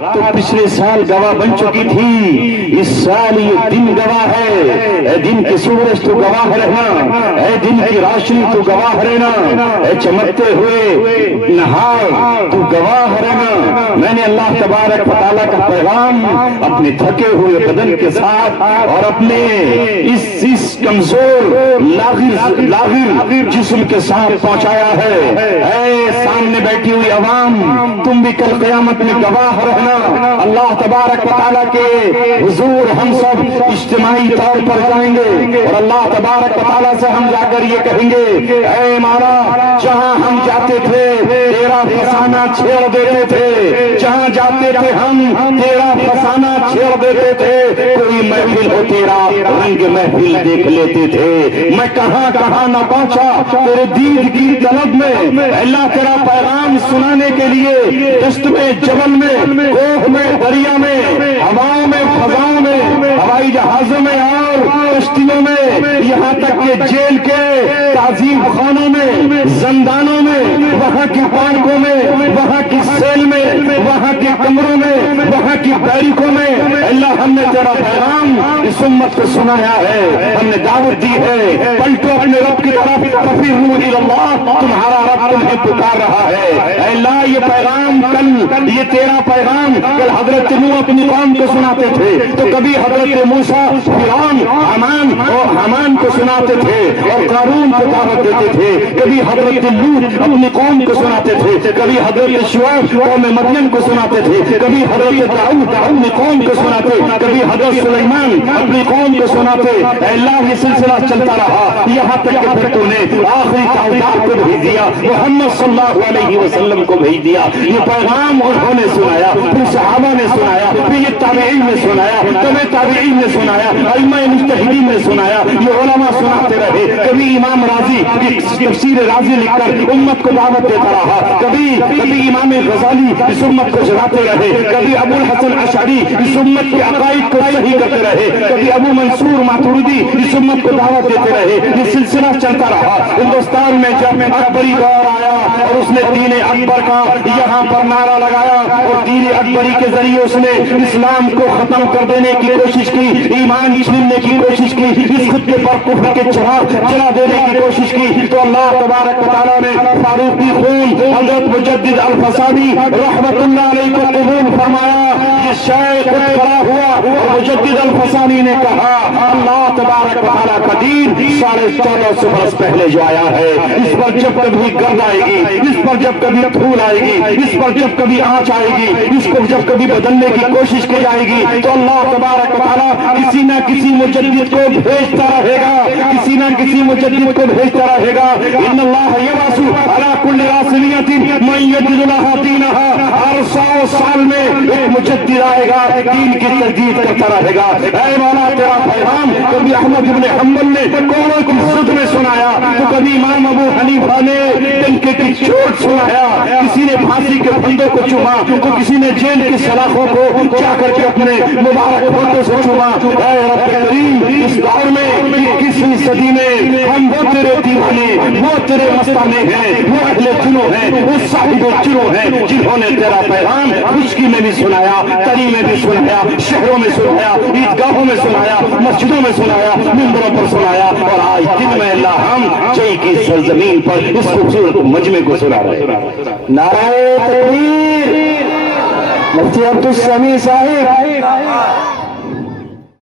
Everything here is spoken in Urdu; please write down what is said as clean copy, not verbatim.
رات تو پچھلے سال گواہ بن چکی تھی، اس سال یہ دن گواہ ہے۔ اے دن کے سورج تو گواہ رہنا، اے دن کی روشنی تو گواہ رہنا، اے چمکتے ہوئے نہار تو گواہ رہنا۔ میں نے اللہ تبارک و تعالیٰ کا پیغام اپنے تھکے ہوئے بدن کے ساتھ اور اپنے اس کمزور لاغر جسم کے ساتھ پہنچایا ہے۔ اے سامنے بیٹھی ہوئی عوام، تم بھی کل قیامت میں گواہ رہنا۔ اللہ تبارک و تعالیٰ کے حضور ہم سب اجتماعی طور پر جائیں گے اور اللہ تبارک و تعالیٰ سے ہم جا کر یہ کہیں گے، اے مولا، جہاں ہم جاتے تھے تیرا فسانہ چھیڑ دیتے تھے، جہاں جاتے تھے ہم تیرا فسانہ چھیڑ دیتے تھے، کوئی محفل ہو تیرا رنگ محفل دیکھ لیتے تھے۔ میں کہاں کہاں نہ پہنچا تیرے دید کی طلب میں، اللہ تیرا پیغام سنانے کے لیے دشت میں، جبل میں، کوہ میں، دریا میں، ہواؤں میں، فضاؤں میں، ہوائی جہازوں میں اور کشتیوں میں، یہاں تک کہ جیل کے تعذیب خانوں میں، زندانوں میں، وہاں کی پارکوں میں، وہاں کی سیل میں، وہاں کے کمروں میں، وہاں کی بیرکوں میں، اللہ ہم نے تیرا پیغام اس امت کو سنایا ہے، ہم نے دعوت دی ہے، پلٹو اپنے رب کی طرف، ففروا الی اللہ، تمہارا رب تمہیں پکار رہا ہے۔ اے اللہ، یہ پیغام کل، یہ تیرا پیغام کل حضرت نوح اپنی قوم کو سناتے تھے تو کبھی حضرت موسیٰ فرعون حامان کو سناتے تھے اور قارون کو دعوت دیتے تھے، کبھی حضرت لوط اپنی قوم کو سناتے تھے، کبھی حضرت شعیب قوم مدین کو سناتے تھے، کبھی حضرت داؤد اپنی قوم کو سناتے، کبھی حضرت سلیمان اپنی قوم کو سناتے۔ اے اللہ، یہ سلسلہ چلتا رہا یہاں تک کہ پھر تو نے آخری تعداد کو بھیج دیا، محمد صلی اللہ علیہ وسلم کو بھیج دیا۔ یہ پیغام انہوں نے سنایا، پھر صحابہ نے سنایا، پھر یہ تابعین نے سنایا، تبع تابعین نے سنایا، ائمہ مجتہدین نے سنایا، یہ علماء سناتے رہے۔ کبھی امام راضی تفسیر راضی لکھ کر امت کو دعوت دیتا رہا، کبھی امام غزالی اس امت کو جگاتے رہے، کبھی ابو الحسن اشعری اس امت کے عقائد کو صحیح کرتے رہے، کبھی ابو منصور ماتوریدی اس امت کو دعوت دیتے رہے۔ یہ سلسلہ چلتا رہا۔ ہندوستان میں جب اکبری دور آیا اور اس نے دین اکبر کا یہاں پر نعرہ لگایا اور دین اکبری کے ذریعے اس نے اسلام کو ختم کر دینے کی کوشش کی، ایمان چھیننے کی کوشش کی، اس خطے پر کفر کے چراغ جلا دینے کی کوشش کی، تو اللہ تبارک و تعالیٰ نے فاروقی خون حضرت مجدد الفسانی رحمت اللہ علیہ کو قبول فرمایا۔ یہ شیخ کھڑا ہوا اور مجدد الفسانی نے کہا، اللہ تبارک و تعالیٰ کا دین 1450 برس پہلے جو آیا ہے، اس پر جب کبھی گرد آئے گی، اس پر جب کبھی دھول آئے گی، اس پر جب کبھی آنچ آئے گی، اس کو جب کبھی بدلنے کی کوشش کی جائے گی، تو اللہ تبارک و تعالیٰ کسی نہ کسی مجدد کو بھیجتا رہے گا، کسی نہ کسی مجدد کو بھیجتا رہے گا۔ ان اللہ یبعث علی کل راسلیۃ من یجدد لها دینها، ہر 100 سال میں ایک مجدد آئے گا، دین کی تجدید کرتا رہے گا۔ اے مولا، تیرا پیغام کبھی احمد بن حنبل نے کوڑوں کی زد میں سنایا، تو کبھی امام ابو حنیفہ نے ڈنکے کی چوٹ سنایا، کسی نے پھانسی کے پھندوں کو چوما تو کسی نے جیل کی سلاخوں کو جا کر کے اپنے مبارک ہاتھوں سے چوما۔ اے رب کریم، اس دور میں 21ویں صدی میں ہم وہ تیرے دیوانے، وہ تیرے مستانے ہیں، وہ اہل جنوں ہیں، وہ صاحب جنوں ہیں جنہوں نے تیرا پیغام خشکی میں بھی سنایا، تری میں بھی سنایا، شہروں میں سنایا، عیدگاہوں میں سنایا، مسجدوں میں سنایا، منبروں پر سنایا، اور آج دن میں اللہ ہم چئی کی سرزمین پر اس خوبصورت مجمع کو سنا رہے ہیں۔ نعرہ تکبیر، مفتی عبدالسمیع صاحب۔